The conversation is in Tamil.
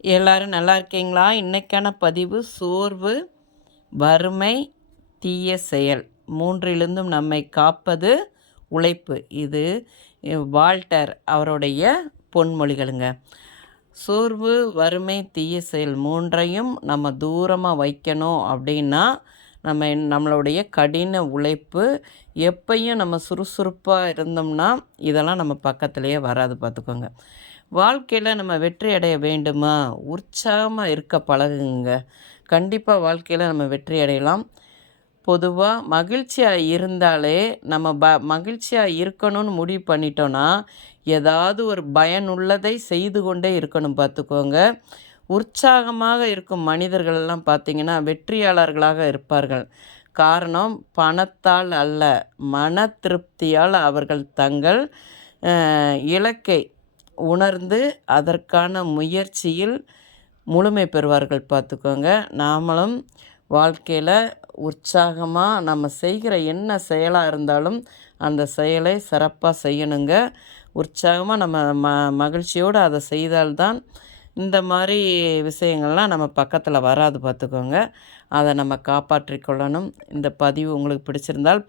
எல்லாரும் நல்லா இருக்கீங்களா? இன்னைக்கான பதிவு சோர்வு, வறுமை, தீய செயல் மூன்றிலிருந்தும் நம்மை காப்பது உழைப்பு. இது வால்டர் அவருடைய பொன்மொழிகளுங்க. சோர்வு, வறுமை, தீய செயல் மூன்றையும் நம்ம தூரமாக வைக்கணும் அப்படின்னா நம்மளுடைய கடின உழைப்பு. எப்பயும் நம்ம சுறுசுறுப்பாக இருந்தோம்னா இதெல்லாம் நம்ம பக்கத்துலேயே வராது, பார்த்துக்கோங்க. வாழ்க்கையில் நம்ம வெற்றி அடைய வேண்டுமா? உற்சாகமாக இருக்க பழகுங்க. கண்டிப்பாக வாழ்க்கையில் நம்ம வெற்றி அடையலாம். பொதுவாக மகிழ்ச்சியாக இருந்தாலே நம்ம மகிழ்ச்சியாக இருக்கணும்னு முடிவு பண்ணிட்டோன்னா ஏதாவது ஒரு பயனுள்ளதை செய்து கொண்டே இருக்கணும், பார்த்துக்கோங்க. உற்சாகமாக இருக்கும் மனிதர்களெல்லாம் பார்த்திங்கன்னா வெற்றியாளர்களாக இருப்பார்கள். காரணம் பணத்தால் அல்ல, மன திருப்தியால் அவர்கள் தங்கள் இலக்கை உணர்ந்து அதற்கான முயற்சியில் முழுமை பெறுவார்கள், பார்த்துக்கோங்க. நாமளும் வாழ்க்கையில் உற்சாகமாக நம்ம செய்கிற என்ன செயலாக இருந்தாலும் அந்த செயலை சிறப்பாக செய்யணுங்க. உற்சாகமாக நம்ம மகிழ்ச்சியோடு அதை செய்தால்தான் இந்த மாதிரி விஷயங்கள்லாம் நம்ம பக்கத்தில் வராது, பார்த்துக்கோங்க. அதை நம்ம காப்பாற்றிக் கொள்ளணும். இந்த பதிவு உங்களுக்கு பிடிச்சிருந்தால்